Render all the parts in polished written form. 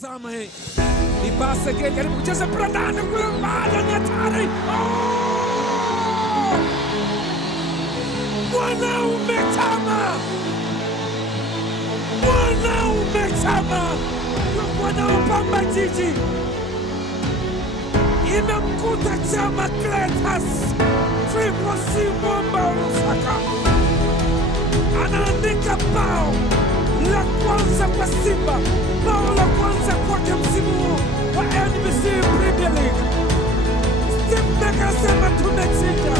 Tazama hii. Ibase Gay karibu kucheza brandani kule mbali ni hatari. Mwanaume chama. Mwanaume chama. Wanaopamba jiji. Imemkuta Chama Clatous. Triple C Mwamba Lusaka. Anaandika bao la kwanza kwa Simba, bao la kwanza kwake msimu huu wa NBC Premier League. Steve Becker anasema tumechinja.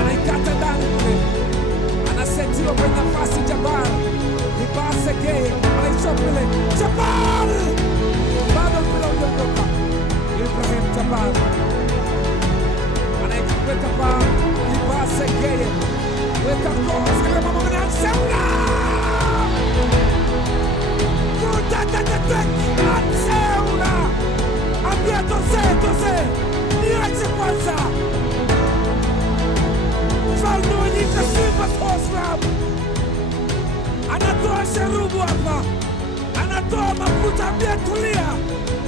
Anaikata ndani kule, anasetiwa kwenye nafasi Jabal. Ibase Gay anaishopile Jabal, bado mpira ujondoka. Ibrahim Jabal anaikaweka pa Ibase Gay, weka cross kama mambo Anseula! Anseula! Ambia Tose! Niache kwanza! Mfalme wenyika Simba Sports Club! Anatoa Sharubu hapa! Anatoa Mafuta, ambia tulia!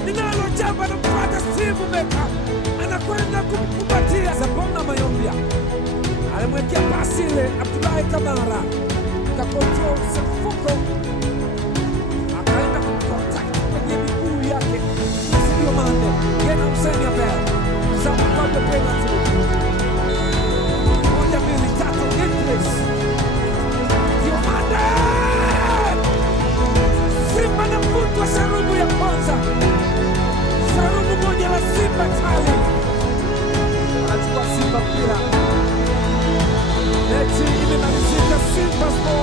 Ninalo jambo na mpata Steve Becker! Anakwenda kumkumbatia Zabona Mayombia! Alimwekea pasi ile Abdullahi Kamara, kakontrol Sefuko, akaenda kumkontakti kwenye miguu yake Sadio Mane. Yena Hussein Abel zama kwamba penalty 1-2-3 Idris Diomande. Simba na mvutwa Sharubu ya kwanza, Sharubu moja la Simba tali, anachukua Simba mpira. Mechi imemalizika. Simba Sports